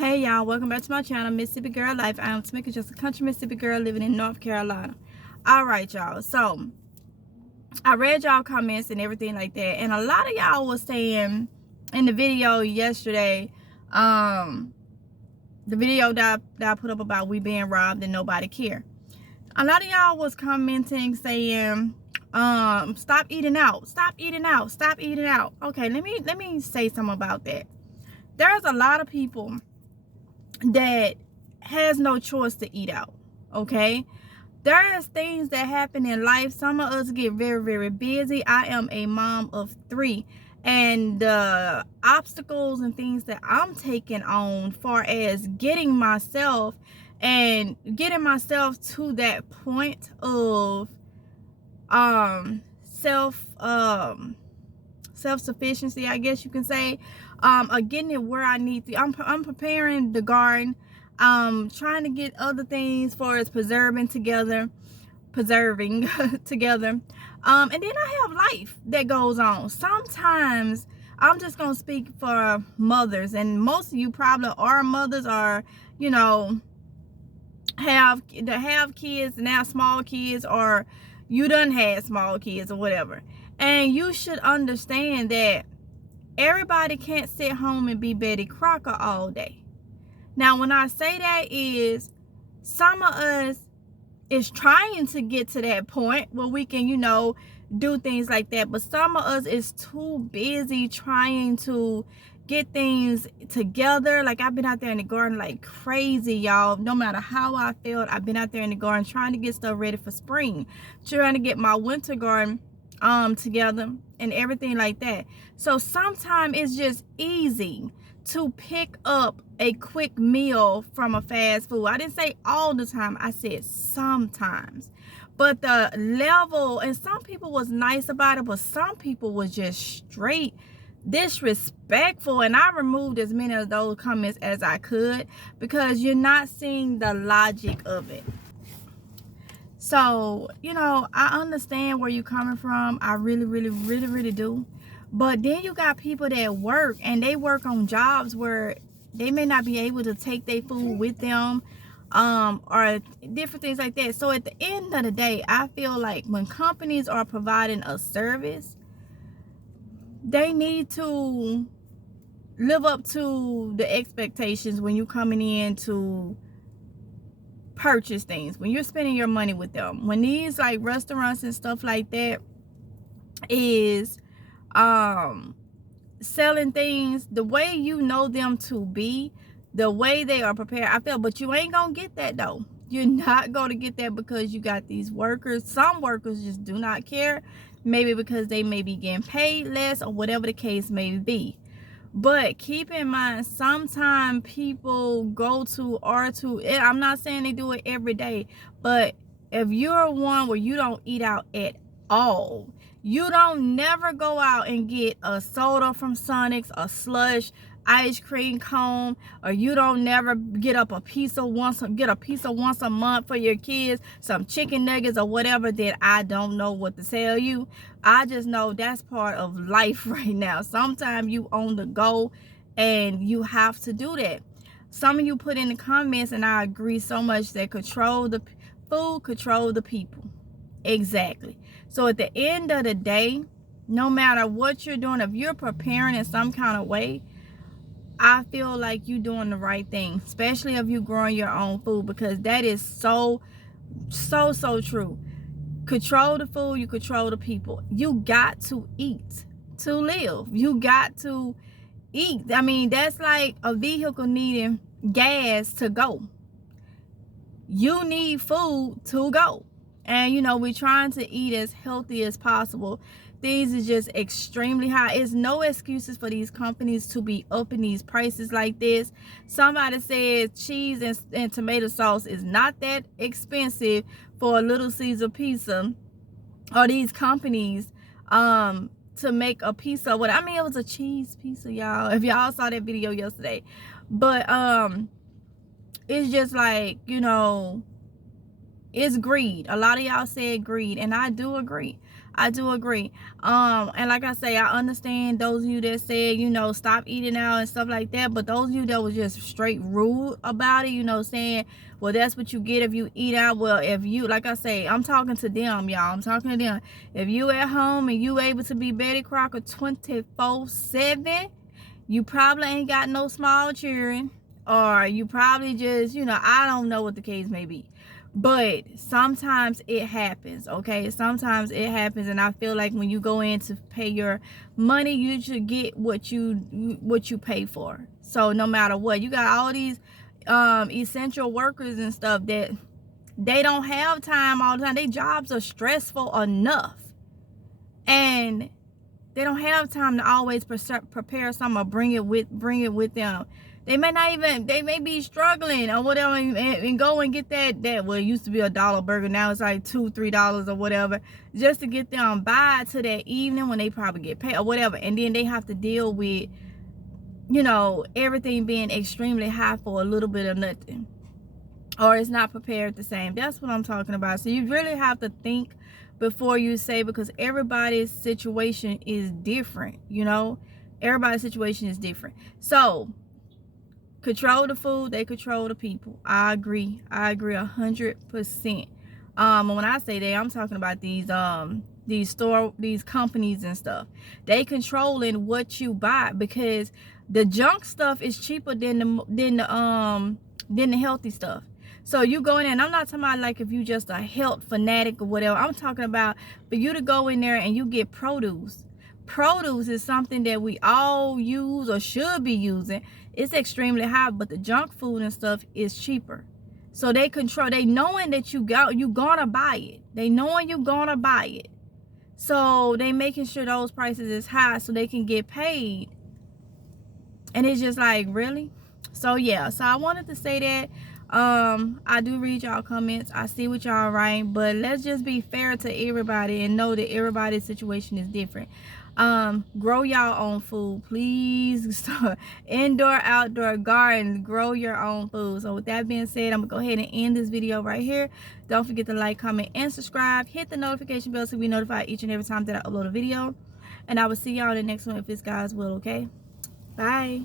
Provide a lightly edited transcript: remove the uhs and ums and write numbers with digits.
Hey y'all, welcome back to my channel, Mississippi Girl Life. I am Tamika, just a country Mississippi girl living in North Carolina. Alright y'all, so I read y'all comments and everything like that, and a lot of y'all was saying in the video yesterday, the video that I put up about we being robbed and nobody care. A lot of y'all was commenting saying, stop eating out, stop eating out, stop eating out. Okay, let me say something about that. There's a lot of people that has no choice to eat out. Okay, there's things that happen in life. Some of us get very busy. I am a mom of 3, and the obstacles and things that I'm taking on far as getting myself to that point of self-sufficiency, I guess you can say, getting it where I need to. I'm preparing the garden, trying to get other things for as preserving together, and then I have life that goes on. Sometimes I'm just gonna speak for mothers, and most of you probably are mothers, or have kids now, small kids, or you done had small kids or whatever. And you should understand that everybody can't sit home and be Betty Crocker all day. Now, when I say that is, some of us is trying to get to that point where we can, do things like that. But some of us is too busy trying to get things together. Like, I've been out there in the garden like crazy, y'all. No matter how I felt, I've been out there in the garden trying to get stuff ready for spring, trying to get my winter garden together and everything like that. So sometimes it's just easy to pick up a quick meal from a fast food. I didn't say all the time, I said sometimes. But the level, and some people was nice about it, but some people was just straight disrespectful, and I removed as many of those comments as I could, because you're not seeing the logic of it. So, I understand where you're coming from. I really do. But then you got people that work, and they work on jobs where they may not be able to take their food with them, or different things like that. So at the end of the day, I feel like when companies are providing a service, they need to live up to the expectations when you're coming in to purchase things, when you're spending your money with them. When these like restaurants and stuff like that is selling things the way you know them to be, the way they are prepared, I feel. But you ain't gonna get that though. You're not gonna get that, because you got these workers. Some workers just do not care, maybe because they may be getting paid less or whatever the case may be. But keep in mind, sometimes people go to R2, and I'm not saying they do it every day, but if you're one where you don't eat out at all, you don't never go out and get a soda from Sonic's, a slush, ice cream cone, or you don't never get a pizza once a month for your kids, some chicken nuggets or whatever, then I don't know what to tell you. I just know that's part of life right now. Sometimes you on the go and you have to do that. Some of you put in the comments, and I agree so much, that control the food, control the people. Exactly. So at the end of the day, no matter what you're doing, if you're preparing in some kind of way, I feel like you're doing the right thing, especially if you're growing your own food, because that is so true. Control the food, you control the people. You got to eat to live. You got to eat. I mean, that's like a vehicle needing gas to go. You need food to go. And we're trying to eat as healthy as possible. These is just extremely high. It's no excuses for these companies to be upping these prices like this. Somebody said cheese and tomato sauce is not that expensive for a Little Caesar pizza, or these companies to make a pizza. It was a cheese pizza, y'all, if y'all saw that video yesterday. But it's just like, it's greed. A lot of y'all said greed, and I do agree. I do agree. And like I say, I understand those of you that said, you know, stop eating out and stuff like that. But those of you that was just straight rude about it, you know, saying, well, that's what you get if you eat out. Well, if you, like I say, I'm talking to them, y'all. I'm talking to them. If you at home and you able to be Betty Crocker 24/7, you probably ain't got no small children, or you probably just, you know, I don't know what the case may be. But sometimes it happens, okay? Sometimes it happens, and I feel like when you go in to pay your money, you should get what you pay for. So no matter what, you got all these essential workers and stuff that they don't have time all the time. Their jobs are stressful enough, and they don't have time to always prepare something or bring it with them. They may be struggling or whatever, and go and get that well, it used to be $1 burger, now it's like $2-3 or whatever, just to get them by to that evening when they probably get paid or whatever. And then they have to deal with, you know, everything being extremely high for a little bit of nothing, or it's not prepared the same. That's what I'm talking about. So you really have to think before you say, because everybody's situation is different, you know. Everybody's situation is different. So control the food, they control the people. I agree 100%. And when I say they, I'm talking about these companies and stuff. They controlling what you buy, because the junk stuff is cheaper than the healthy stuff. So you go in there, and I'm not talking about like if you just a health fanatic or whatever. I'm talking about for you to go in there and you get produce. Produce is something that we all use or should be using. It's extremely high, but the junk food and stuff is cheaper. So they control, they knowing that you gonna buy it. They knowing you gonna buy it. So they making sure those prices is high so they can get paid. And it's just like, really? So yeah, so I wanted to say that. I do read y'all comments, I see what y'all write, but let's just be fair to everybody and know that everybody's situation is different. Grow y'all own food, please. Indoor, outdoor gardens, grow your own food. So with that being said, I'm gonna go ahead and end this video right here. Don't forget to like, comment, and subscribe. Hit the notification bell so we notified each and every time that I upload a video, and I will see y'all in the next one if it's God's will. Okay, bye.